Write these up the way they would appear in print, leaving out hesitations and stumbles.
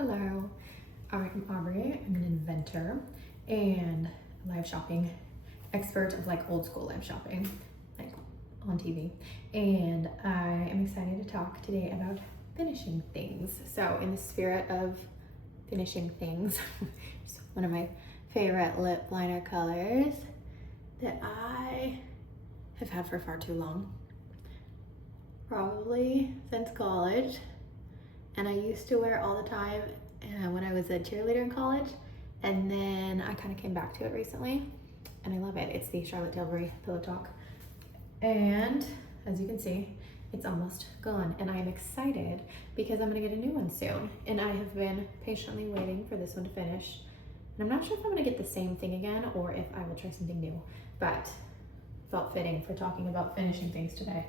Hello, I'm Aubree. I'm an inventor and a live shopping expert of like old school live shopping, like on TV. And I am excited to talk today about finishing things. So in the spirit of finishing things, it's one of my favorite lip liner colors that I have had for far too long, probably since college. And I used to wear it all the time when I was a cheerleader in college, and then I kind of came back to it recently, and I love it. It's the Charlotte Tilbury Pillow Talk, and as you can see, it's almost gone, and I'm excited because I'm gonna get a new one soon, and I have been patiently waiting for this one to finish, and I'm not sure if I'm gonna get the same thing again or if I will try something new, but felt fitting for talking about finishing things today.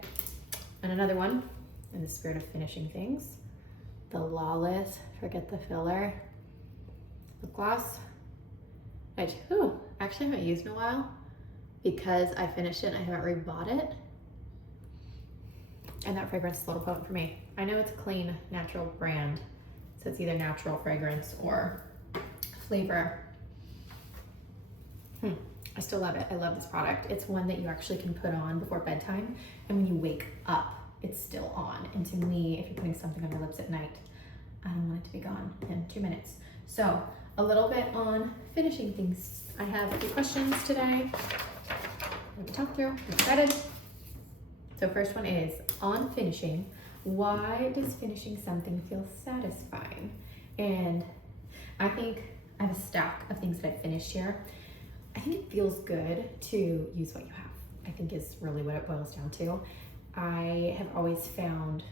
And another one, in the spirit of finishing things, the Lawless, forget the filler, lip gloss, which, actually haven't used in a while because I finished it and I haven't rebought it. And that fragrance is a little potent for me. I know it's a clean, natural brand, so it's either natural fragrance or flavor. I still love it. I love this product. It's one that you actually can put on before bedtime, and when you wake up, it's still on. And to me, if you're putting something on your lips at night, I don't want it to be gone in 2 minutes. So a little bit on finishing things. I have a few questions today we can talk through. I'm excited. So first one is, on finishing, why does finishing something feel satisfying? And I think I have a stack of things that I've finished here. I think it feels good to use what you have, I think is really what it boils down to. I have always found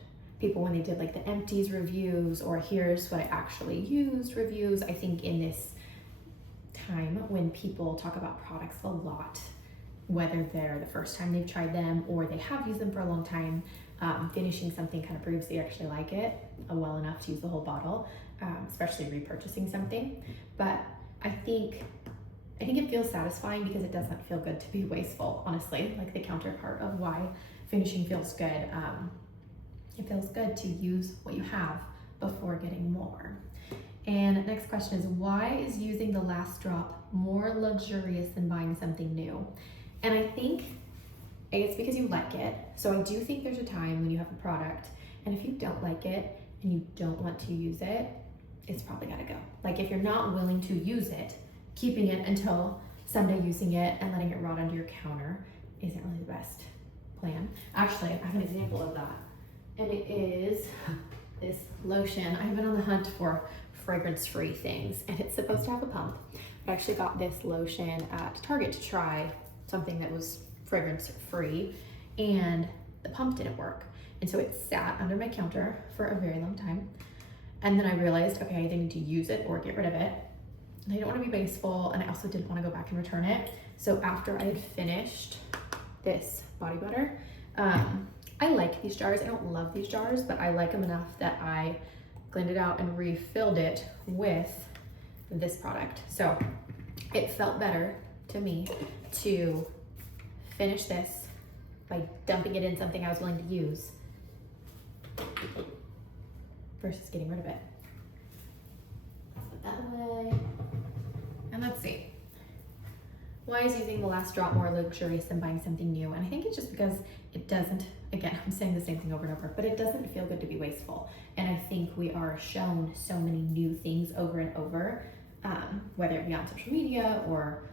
people, when they did like the empties reviews or here's what I actually used reviews, I think in this time when people talk about products a lot, whether they're the first time they've tried them or they have used them for a long time, finishing something kind of proves they actually like it well enough to use the whole bottle, especially repurchasing something. But I think it feels satisfying because it doesn't feel good to be wasteful, honestly, like the counterpart of why finishing feels good. It feels good to use what you have before getting more. And next question is, why is using the last drop more luxurious than buying something new? And I think it's because you like it. So I do think there's a time when you have a product, and if you don't like it and you don't want to use it, it's probably gotta go. Like if you're not willing to use it, keeping it until Sunday using it and letting it rot under your counter isn't really the best plan. Actually, I have an example of that, and it is this lotion. I've been on the hunt for fragrance-free things, and it's supposed to have a pump. I actually got this lotion at Target to try something that was fragrance-free, and the pump didn't work, and so it sat under my counter for a very long time. And then I realized, okay, I either need to use it or get rid of it. And I don't want to be wasteful, and I also didn't want to go back and return it. So after I had finished this body butter, I like these jars. I don't love these jars, but I like them enough that I cleaned it out and refilled it with this product. So it felt better to me to finish this by dumping it in something I was willing to use versus getting rid of it. Let's put that away. And let's see. Why is using the last drop more luxurious than buying something new? And I think it's just because it doesn't, again, I'm saying the same thing over and over, but it doesn't feel good to be wasteful. And I think we are shown so many new things over and over, whether it be on social media or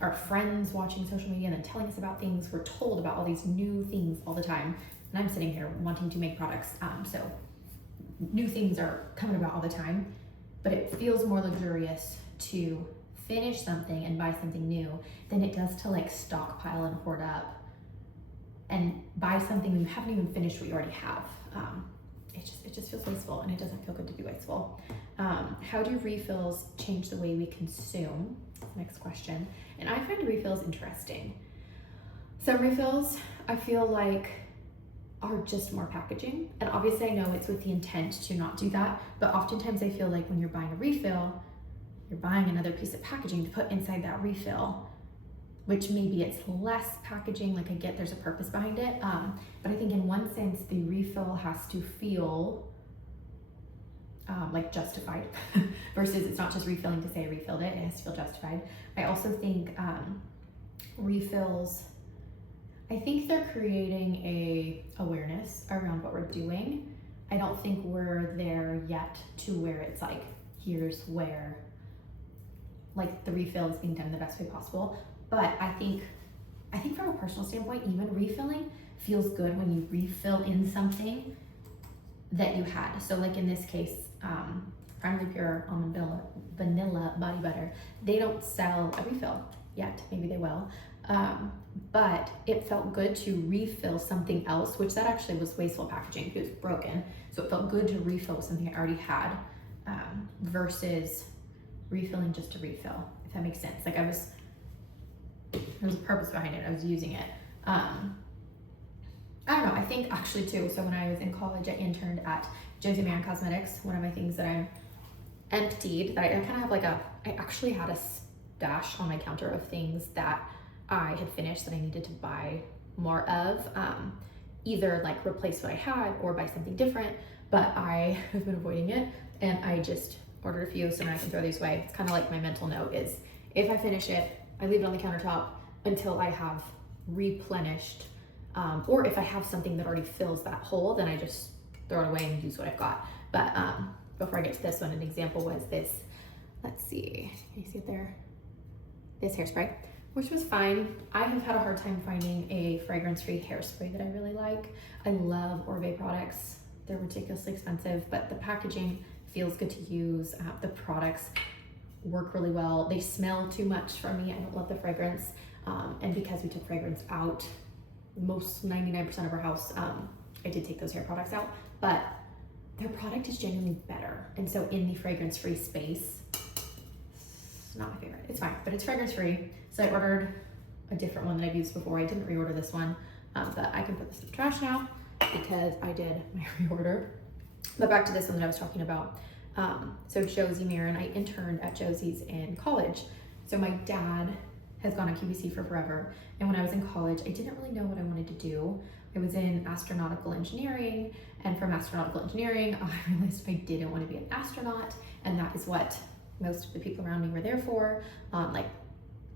our friends watching social media and then telling us about things. We're told about all these new things all the time. And I'm sitting here wanting to make products. So new things are coming about all the time, but it feels more luxurious to finish something and buy something new than it does to like stockpile and hoard up and buy something when you haven't even finished what you already have. It just feels wasteful, and it doesn't feel good to be wasteful. How do refills change the way we consume? Next question. And I find refills interesting. Some refills I feel like are just more packaging, and obviously I know it's with the intent to not do that, but oftentimes I feel like when you're buying a refill, you're buying another piece of packaging to put inside that refill, which maybe it's less packaging, like I get there's a purpose behind it, but I think in one sense the refill has to feel like justified versus it's not just refilling to say I refilled it has to feel justified. I also think refills, I think they're creating a awareness around what we're doing. I don't think we're there yet to where it's like, here's where like the refill is being done in the best way possible. But I think from a personal standpoint, even refilling feels good when you refill in something that you had. So like in this case, Primarily Pure Almond Vanilla Body Butter, they don't sell a refill yet, maybe they will. But it felt good to refill something else, which that actually was wasteful packaging, it was broken. So it felt good to refill with something I already had, versus refilling just to refill, if that makes sense. Like there was a purpose behind it, I was using it. I don't know, I think actually too, so when I was in college, I interned at Josie Maran Cosmetics. One of my things that I'm emptied, that I kind of have like I actually had a stash on my counter of things that I had finished that I needed to buy more of, either like replace what I had or buy something different, but I have been avoiding it and I just ordered a few so now I can throw these away. It's kind of like my mental note is if I finish it, I leave it on the countertop until I have replenished, or if I have something that already fills that hole, then I just throw it away and use what I've got. But before I get to this one, an example was this, let's see, can you see it there? This hairspray, which was fine. I have had a hard time finding a fragrance-free hairspray that I really like. I love Aubree products. They're ridiculously expensive, but the packaging feels good to use. The products work really well. They smell too much for me. I don't love the fragrance. And because we took fragrance out, 99% of our house, I did take those hair products out, but their product is genuinely better. And so in the fragrance-free space, it's not my favorite. It's fine, but it's fragrance-free. So I ordered a different one that I've used before. I didn't reorder this one, but I can put this in the trash now because I did my reorder. But back to this one that I was talking about. So Josie Maran, I interned at Josie's in college. So my dad has gone on QVC for forever. And when I was in college, I didn't really know what I wanted to do. I was in astronautical engineering, and from astronautical engineering, I realized I didn't want to be an astronaut, and that is what most of the people around me were there for. Like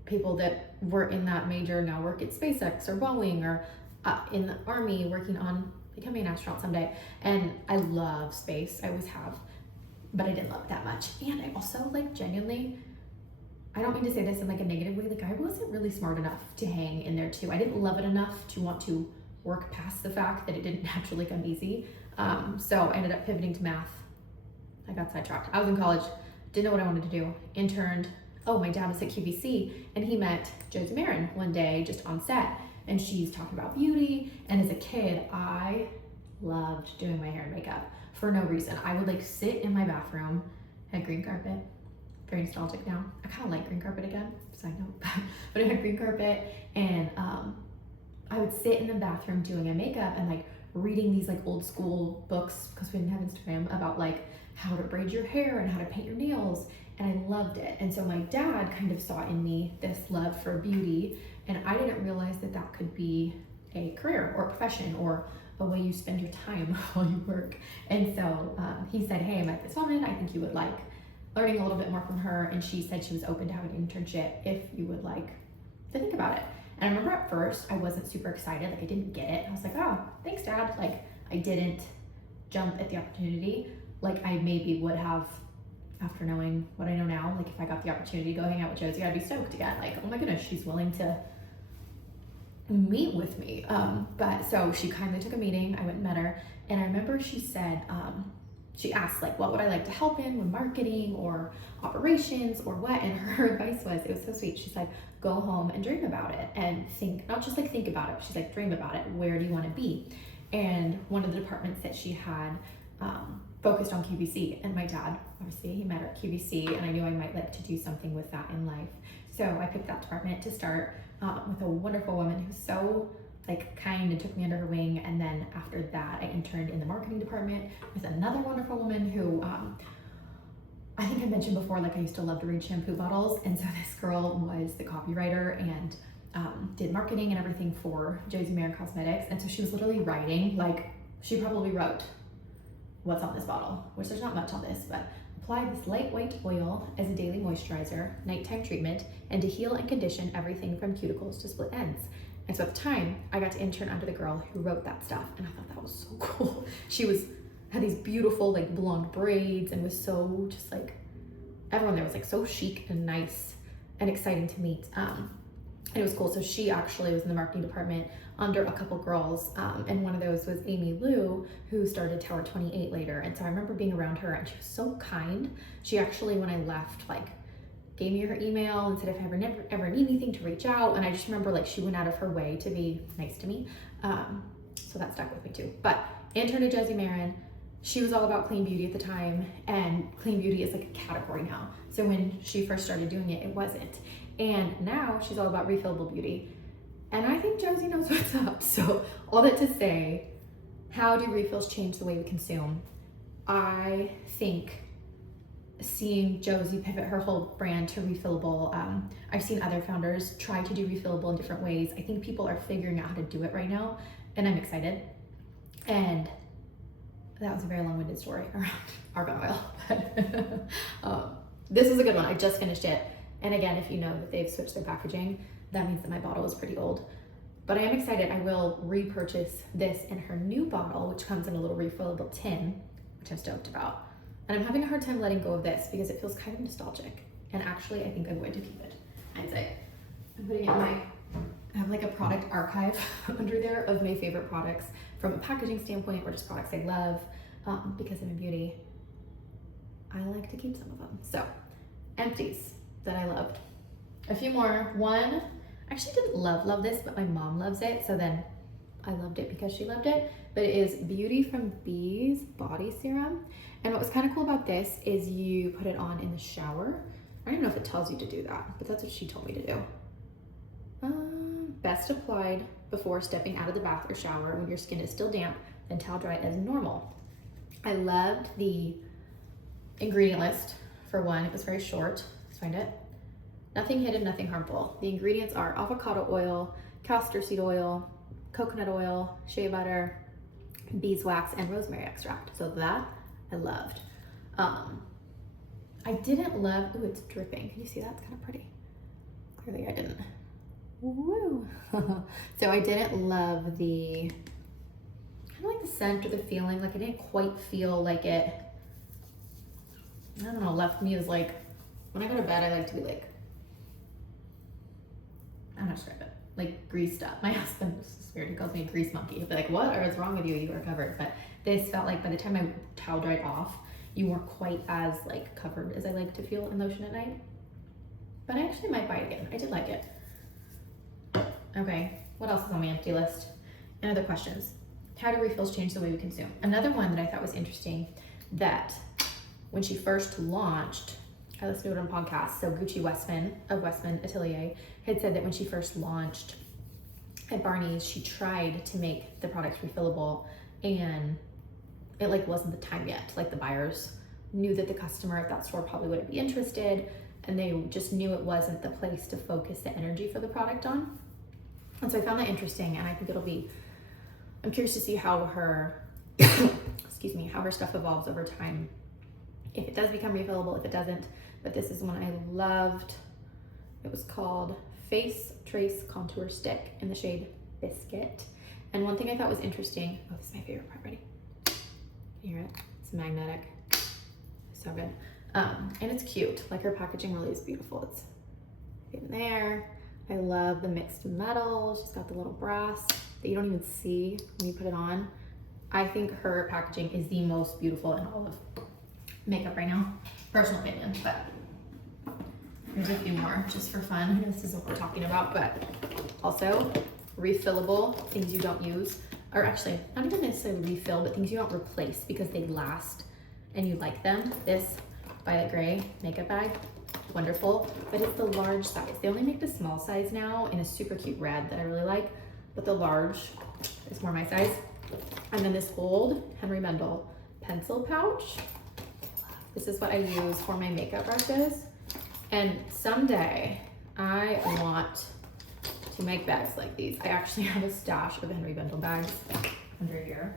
people that were in that major now work at SpaceX or Boeing or in the Army working on becoming an astronaut someday. And I love space, I always have, but I didn't love it that much. And I also like genuinely, I don't mean to say this in like a negative way, like I wasn't really smart enough to hang in there too. I didn't love it enough to want to work past the fact that it didn't naturally come easy. So I ended up pivoting to math. I got sidetracked. I was in college, didn't know what I wanted to do, interned. Oh, my dad was at QVC and he met Josie Maran one day just on set, and she's talking about beauty. And as a kid, I loved doing my hair and makeup for no reason. I would like sit in my bathroom, had green carpet, very nostalgic now. I kind of like green carpet again, side note, but I had green carpet, and I would sit in the bathroom doing my makeup and like reading these like old school books, because we didn't have Instagram, about like how to braid your hair and how to paint your nails, and I loved it. And so my dad kind of saw in me this love for beauty, and I didn't realize that that could be a career or a profession or a way you spend your time while you work. And so he said, hey, I met this woman, I think you would like learning a little bit more from her, and she said she was open to having an internship if you would like to think about it. And I remember at first I wasn't super excited, like I didn't get it. I was like, oh, thanks Dad. Like I didn't jump at the opportunity like I maybe would have after knowing what I know now. Like if I got the opportunity to go hang out with Josie, I'd be stoked again. Like, oh my goodness, she's willing to meet with me. But so she kindly took a meeting, I went and met her, and I remember she said, she asked like, what would I like to help in with marketing or operations or what? And her advice was, it was so sweet. She's like, go home and dream about it and think, not just like think about it, but she's like, dream about it. Where do you want to be? And one of the departments that she had focused on QVC, and my dad, obviously he met her at QVC, and I knew I might like to do something with that in life. So I picked that department to start with a wonderful woman who's so like kind and took me under her wing. And then after that, I interned in the marketing department with another wonderful woman who, I think I mentioned before, like I used to love to read shampoo bottles. And so this girl was the copywriter and did marketing and everything for Josie Maran Cosmetics. And so she was literally writing, like she probably wrote what's on this bottle, which there's not much on this, but apply this lightweight oil as a daily moisturizer, nighttime treatment, and to heal and condition everything from cuticles to split ends. And so at the time, I got to intern under the girl who wrote that stuff, and I thought that was so cool. She had these beautiful like blonde braids and was so just like, everyone there was like so chic and nice and exciting to meet. And it was cool. So she actually was in the marketing department under a couple girls, and one of those was Amy Lou, who started Tower 28 later. And so I remember being around her, and she was so kind. She actually, when I left, like gave me her email and said if I ever need anything to reach out. And I just remember like she went out of her way to be nice to me. So that stuck with me too. But interned at Josie Maran, she was all about clean beauty at the time, and clean beauty is like a category now. So when she first started doing it, it wasn't. And now she's all about refillable beauty. And I think Josie knows what's up. So all that to say, how do refills change the way we consume? I think seeing Josie pivot her whole brand to refillable, I've seen other founders try to do refillable in different ways. I think people are figuring out how to do it right now, and I'm excited. And that was a very long-winded story around argan oil. This was a good one. I just finished it. And again, if you know that they've switched their packaging, that means that my bottle is pretty old. But I am excited. I will repurchase this in her new bottle, which comes in a little refillable tin, which I'm stoked about. And I'm having a hard time letting go of this because it feels kind of nostalgic. And actually, I think I'm going to keep it. Hindsight. I'm putting it in I have like a product archive under there of my favorite products from a packaging standpoint, or just products I love, because I'm in beauty. I like to keep some of them. So, empties that I loved. A few more. One, I actually didn't love this, but my mom loves it, so then I loved it because she loved it. But it is Beauty from Bees Body Serum. And what was kind of cool about this is you put it on in the shower. I don't even know if it tells you to do that, but that's what she told me to do. Best applied before stepping out of the bath or shower when your skin is still damp, then towel dry as normal. I loved the ingredient list. For one, it was very short. Let's find it. Nothing hidden, nothing harmful. The ingredients are avocado oil, castor seed oil, coconut oil, shea butter, beeswax, and rosemary extract. So that I loved. I didn't love, ooh, it's dripping. Can you see that? It's kind of pretty. Clearly I didn't. Woo. So I didn't love the, kind of like the scent or the feeling. Like I didn't quite feel like it, I don't know, left me as like, when I go to bed, I like to be like, I don't know how to describe it, like greased up. My husband, this is weird, he calls me a grease monkey. He'll be like, what is wrong with you? You are covered. But this felt like by the time I towel dried off, you weren't quite as like covered as I like to feel in lotion at night. But I actually might buy it again. I did like it. Okay, what else is on my empty list? And other questions. How do refills change the way we consume? Another one that I thought was interesting, that when she first launched, I listened to it on a podcast. So Gucci Westman of Westman Atelier had said that when she first launched at Barney's, she tried to make the products refillable, and it like wasn't the time yet. Like the buyers knew that the customer at that store probably wouldn't be interested, and they just knew it wasn't the place to focus the energy for the product on. And so I found that interesting, and I think I'm curious to see how her, excuse me, how her stuff evolves over time. If it does become refillable, if it doesn't. But this is one I loved. It was called Face Trace Contour Stick in the shade Biscuit. And one thing I thought was interesting, oh, this is my favorite part, ready? Can you hear it? It's magnetic, so good. And it's cute, like her packaging really is beautiful. It's in there. I love the mixed metals. She's got the little brass that you don't even see when you put it on. I think her packaging is the most beautiful in all of makeup right now. Personal opinion, but here's a few more just for fun. I know this is what we're talking about, but also refillable things you don't use, or actually not even necessarily refill, but things you don't replace because they last and you like them. This Violet Gray makeup bag, wonderful, but it's the large size. They only make the small size now in a super cute red that I really like, but the large is more my size. And then this old Henry Mendel pencil pouch. This is what I use for my makeup brushes. And someday I want to make bags like these. I actually have a stash of Henry Mendel bags under here.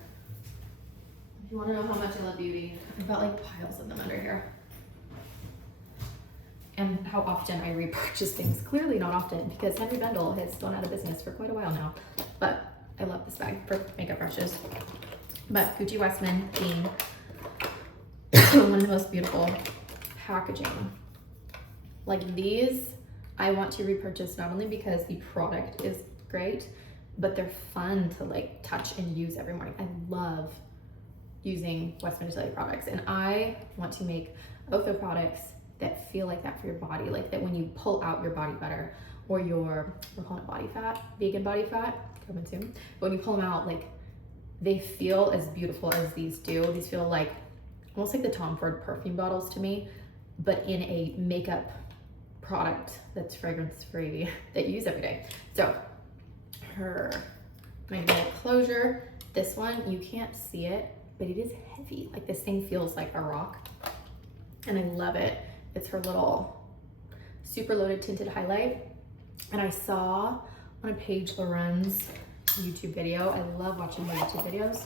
If you want to know how much I love beauty, I've got like piles of them under here. And how often I repurchase things. Clearly not often, because Henry Bendel has gone out of business for quite a while now. But I love this bag for makeup brushes. But Gucci Westman being one of the most beautiful packaging. Like these, I want to repurchase not only because the product is great, but they're fun to like touch and use every morning. I love using Westman Atelier products, and I want to make Otho products that feel like that for your body, like that when you pull out your body butter or your, we're calling it body fat, vegan body fat, coming soon. But when you pull them out, like they feel as beautiful as these do. These feel like almost like the Tom Ford perfume bottles to me, but in a makeup product that's fragrance free that you use every day. So her magnetic closure, this one, you can't see it, but it is heavy. Like this thing feels like a rock and I love it. It's her little super loaded tinted highlight. And I saw on a Paige Loren's YouTube video, I love watching her YouTube videos.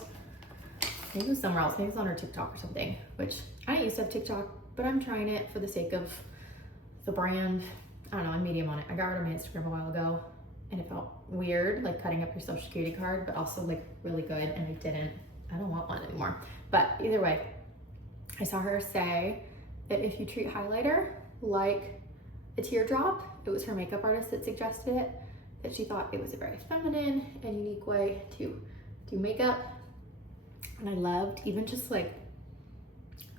Maybe it was somewhere else, maybe it's on her TikTok or something, which I used to have TikTok, but I'm trying it for the sake of the brand. I don't know, I'm medium on it. I got rid of my Instagram a while ago and it felt weird, like cutting up your social security card, but also like really good, and I don't want one anymore. But either way, I saw her say that if you treat highlighter like a teardrop, it was her makeup artist that suggested it, that she thought it was a very feminine and unique way to do makeup. And I loved even just like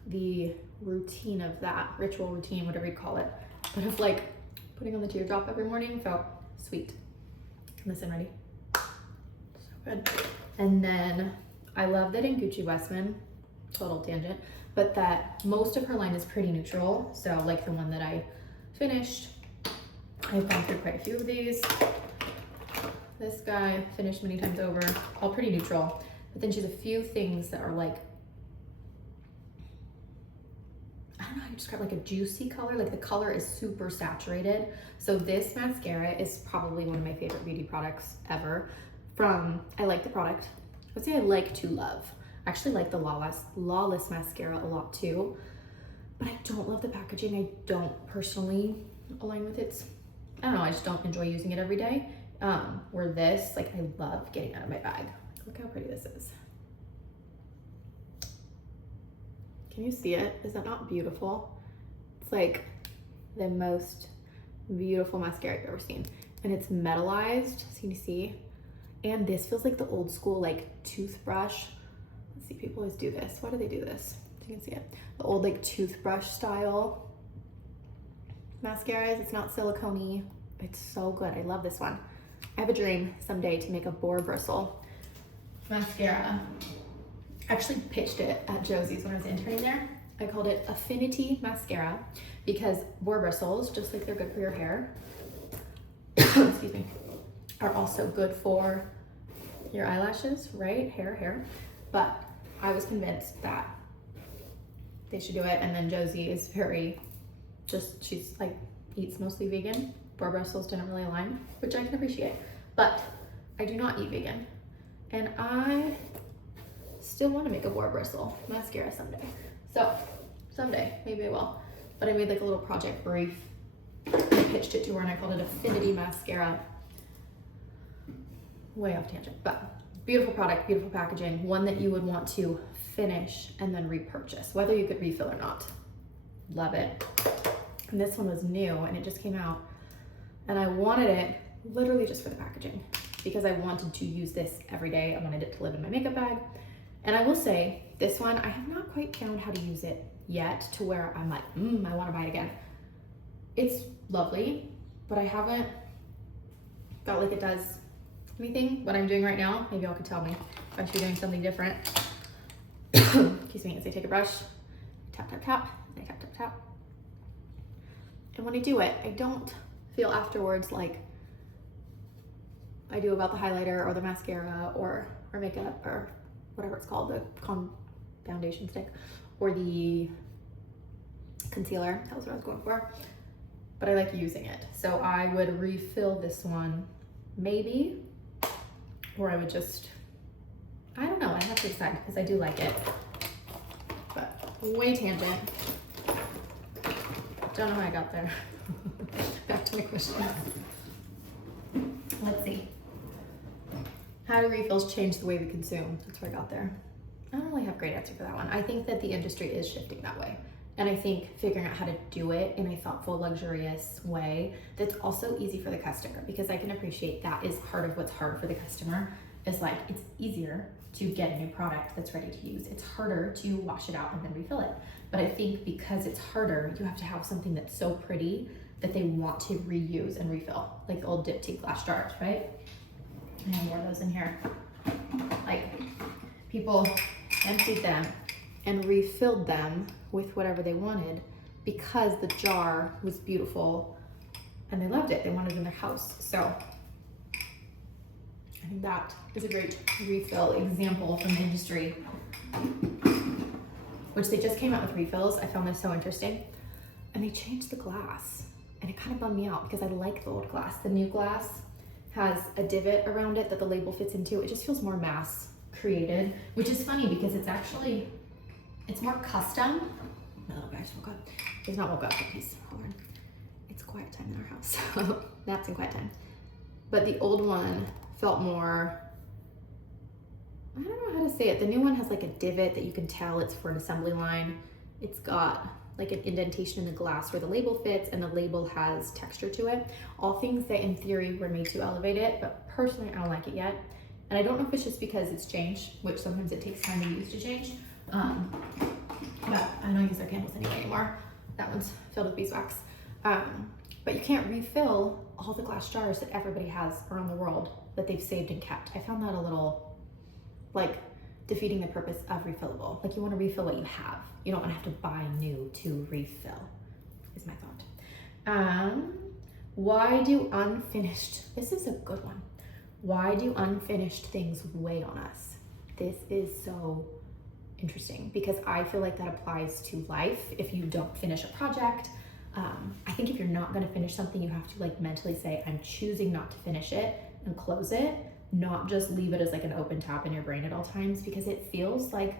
the routine of that, ritual routine, whatever you call it, but of like putting on the teardrop every morning felt sweet. Listen, ready? So good. And then I love that in Gucci Westman, total tangent, but that most of her line is pretty neutral. So like the one that I finished, I've gone through quite a few of these. This guy finished many times over, all pretty neutral. But then she has a few things that are like, I don't know how you describe, like a juicy color. Like the color is super saturated. So this mascara is probably one of my favorite beauty products ever. I like the product. I would say I like to love. I actually like the Lawless mascara a lot too, but I don't love the packaging. I don't personally align with it. I don't know, I just don't enjoy using it every day. Where this, like I love getting out of my bag. Look how pretty this is. Can you see it? Is that not beautiful? It's like the most beautiful mascara I've ever seen. And it's metallized, so you can see. And this feels like the old school like toothbrush. Let's see, people always do this. Why do they do this? So you can see it. The old like toothbrush style mascaras. It's not silicone-y. It's so good. I love this one. I have a dream someday to make a boar bristle mascara. I actually pitched it at Josie's when I was interning there. I called it Affinity Mascara because boar bristles, just like they're good for your hair, excuse me, are also good for your eyelashes, right? Hair. But I was convinced that they should do it. And then Josie is she's like, eats mostly vegan. Boar bristles didn't really align, which I can appreciate. But I do not eat vegan. And I still want to make a boar bristle mascara someday. So someday, maybe I will. But I made like a little project brief. I pitched it to her and I called it Affinity Mascara. Way off tangent, but beautiful product, beautiful packaging, one that you would want to finish and then repurchase, whether you could refill or not. Love it. And this one was new and it just came out. And I wanted it literally just for the packaging because I wanted to use this every day. I wanted it to live in my makeup bag. And I will say, this one, I have not quite found how to use it yet to where I'm like, I want to buy it again. It's lovely, but I haven't felt like it does anything. What I'm doing right now, maybe y'all could tell me if I should be doing something different. Excuse me, as I take a brush, tap, tap, tap, and I tap, tap, tap. And when I do it, I don't feel afterwards like I do about the highlighter or the mascara or makeup or whatever it's called, the foundation stick or the concealer. That was what I was going for. But I like using it. So I would refill this one maybe, or I would just, I don't know, I have to decide because I do like it. way tangent. Don't know how I got there. Back to my question. Let's see. How do refills change the way we consume? That's where I got there. I don't really have a great answer for that one. I think that the industry is shifting that way. And I think figuring out how to do it in a thoughtful, luxurious way that's also easy for the customer, because I can appreciate that is part of what's hard for the customer, is like, it's easier to get a new product that's ready to use. It's harder to wash it out and then refill it. But I think because it's harder, you have to have something that's so pretty that they want to reuse and refill, like the old diptyque glass jars, right? I have more of those in here. Like, people emptied them and refilled them with whatever they wanted because the jar was beautiful and they loved it. They wanted it in their house. So I think that is a great refill example from the industry, which they just came out with refills. I found this so interesting. And they changed the glass, and it kind of bummed me out because I like the old glass. The new glass has a divot around it that the label fits into. It just feels more mass created, which is funny because it's more custom. My little guy just woke up. He's not woke up, but hold on. It's quiet time in our house. Naps and quiet time. But the old one felt more, I don't know how to say it. The new one has like a divot that you can tell it's for an assembly line. It's got like an indentation in the glass where the label fits, and the label has texture to it. All things that in theory were made to elevate it, but personally I don't like it yet. And I don't know if it's just because it's changed, which sometimes it takes time to use to change. But I don't use our candles anymore. That one's filled with beeswax. But you can't refill all the glass jars that everybody has around the world that they've saved and kept. I found that a little like defeating the purpose of refillable. Like, you want to refill what you have. You don't want to have to buy new to refill, is my thought. Why do unfinished, this is a good one. Why do unfinished things weigh on us? This is so interesting because I feel like that applies to life. If you don't finish a project, I think if you're not going to finish something, you have to like mentally say, I'm choosing not to finish it and close it, not just leave it as like an open tab in your brain at all times, because it feels like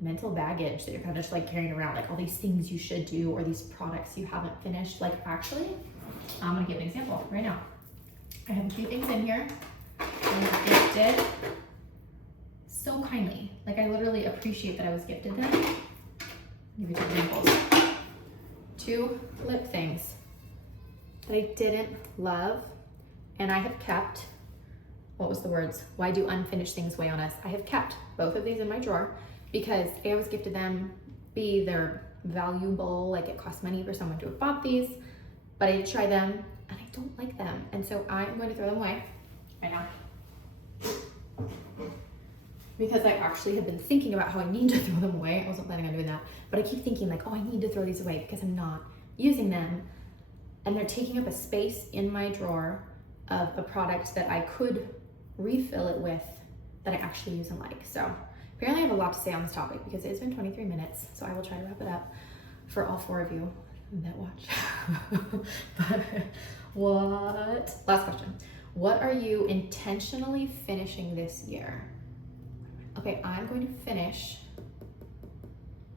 mental baggage that you're kind of just like carrying around, like all these things you should do or these products you haven't finished. Like, actually, I'm going to give an example right now. I have a few things in here and I gifted so kindly. Like, I literally appreciate that I was gifted them. I'll give you two examples. 2 lip things that I didn't love and I have kept. What was the words? Why do unfinished things weigh on us? I have kept both of these in my drawer because A, I was gifted them, B, they're valuable, like it costs money for someone to have bought these, but I did try them and I don't like them. And so I'm going to throw them away right now. Because I actually have been thinking about how I need to throw them away. I wasn't planning on doing that, but I keep thinking like, oh, I need to throw these away because I'm not using them. And they're taking up a space in my drawer of a product that I could refill it with that I actually use and like. So apparently I have a lot to say on this topic because it's been 23 minutes. So I will try to wrap it up for all 4 of you that watch. But what? Last question. What are you intentionally finishing this year? Okay, I'm going to finish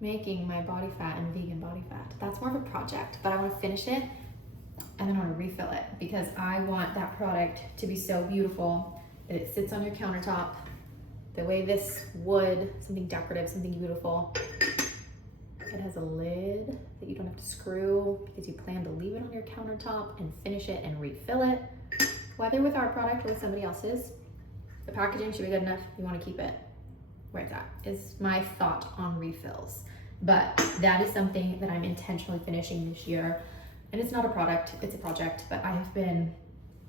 making my body fat and vegan body fat. That's more of a project, but I want to finish it and then I want to refill it because I want that product to be so beautiful that it sits on your countertop the way this would, something decorative, something beautiful. It has a lid that you don't have to screw because you plan to leave it on your countertop and finish it and refill it, whether with our product or with somebody else's. The packaging should be good enough. You want to keep it where it's at, is my thought on refills. But that is something that I'm intentionally finishing this year. And it's not a product, it's a project, but I have been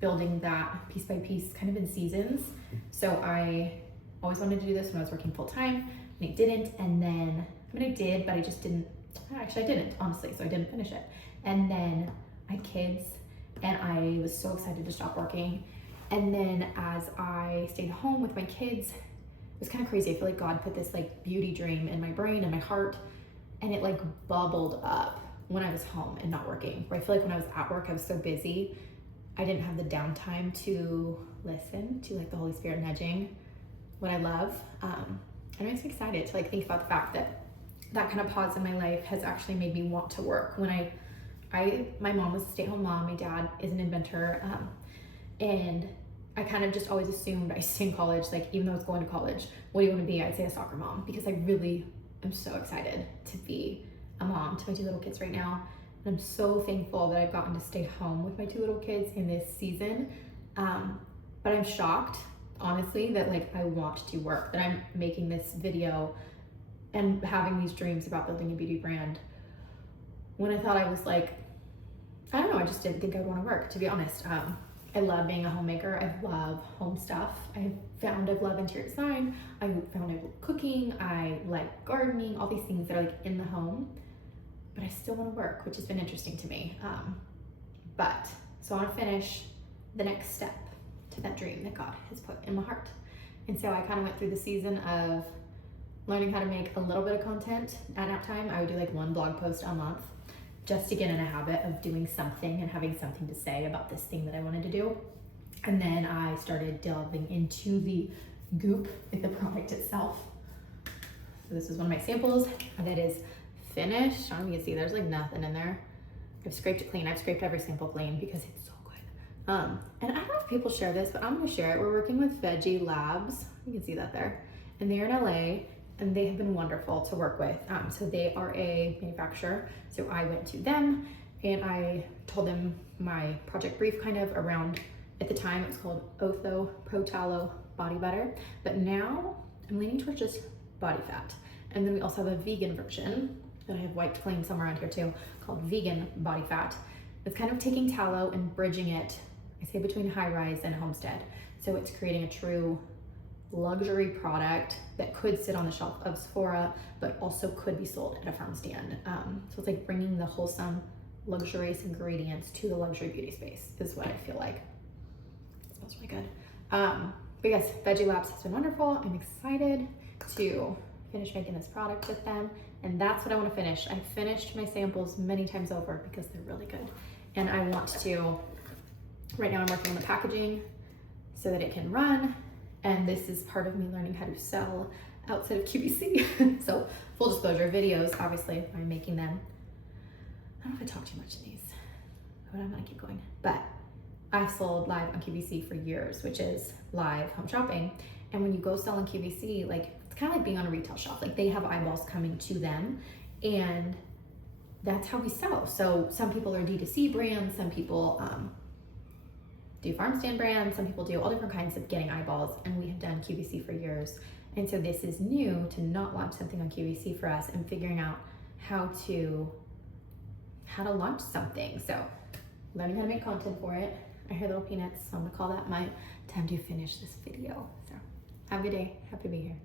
building that piece by piece, kind of in seasons. So I always wanted to do this when I was working full time, and I didn't. And then, I mean, I did, but I just didn't, actually I didn't, honestly, so I didn't finish it. And then I had kids, and I was so excited to stop working. And then as I stayed home with my kids, it was kind of crazy. I feel like God put this like beauty dream in my brain and my heart, and it like bubbled up when I was home and not working. Where I feel like when I was at work, I was so busy, I didn't have the downtime to listen to like the Holy Spirit nudging what I love. And it makes me excited to like think about the fact that that kind of pause in my life has actually made me want to work. When my mom was a stay-at-home mom, my dad is an inventor, and I kind of just always assumed, I stay in college, like even though I was going to college, what do you want to be? I'd say a soccer mom, because I really am so excited to be a mom to my 2 little kids right now. And I'm so thankful that I've gotten to stay home with my 2 little kids in this season. But I'm shocked, honestly, that like I want to work, that I'm making this video and having these dreams about building a beauty brand when I thought I was like, I don't know, I just didn't think I'd want to work, to be honest. I love being a homemaker. I love home stuff. I've love interior design. I found I love cooking. I like gardening, all these things that are like in the home, but I still want to work, which has been interesting to me. So I want to finish the next step to that dream that God has put in my heart. And so I kind of went through the season of learning how to make a little bit of content at nap time. I would do like 1 blog post a month just to get in a habit of doing something and having something to say about this thing that I wanted to do. And then I started delving into the goop, like the product itself. So this is one of my samples, and it is finished. I don't know if you can see, there's like nothing in there. I've scraped it clean. I've scraped every sample clean because it's so good. And I don't know if people share this, but I'm gonna share it. We're working with Veggie Labs. You can see that there. And they're in LA, and they have been wonderful to work with. So they are a manufacturer. So I went to them and I told them my project brief kind of around, at the time it was called Otho Pro Tallow Body Butter, but now I'm leaning towards just body fat. And then we also have a vegan version that I have wiped clean somewhere around here too, called vegan body fat. It's kind of taking tallow and bridging it, I say, between high rise and homestead. So it's creating a true luxury product that could sit on the shelf of Sephora, but also could be sold at a farm stand. So it's like bringing the wholesome, luxurious ingredients to the luxury beauty space is what I feel like. It smells really good. But yes, Veggie Labs has been wonderful. I'm excited to finish making this product with them, and that's what I want to finish. I've finished my samples many times over because they're really good, and I want to, right now I'm working on the packaging so that it can run. And this is part of me learning how to sell outside of QVC. So full disclosure, videos, obviously, I'm making them. I don't know if I talk too much in these, but I'm gonna keep going. But I've sold live on QVC for years, which is live home shopping. And when you go sell on QVC, like it's kind of like being on a retail shop. Like they have eyeballs coming to them, and that's how we sell. So some people are D2C brands, some people do farm stand brands, some people do all different kinds of getting eyeballs, and we have done QVC for years. And so this is new to not launch something on QVC for us and figuring out how to launch something. So learning how to make content for it. I hear little peanuts, so I'm gonna call that my time to finish this video. So have a good day, happy to be here.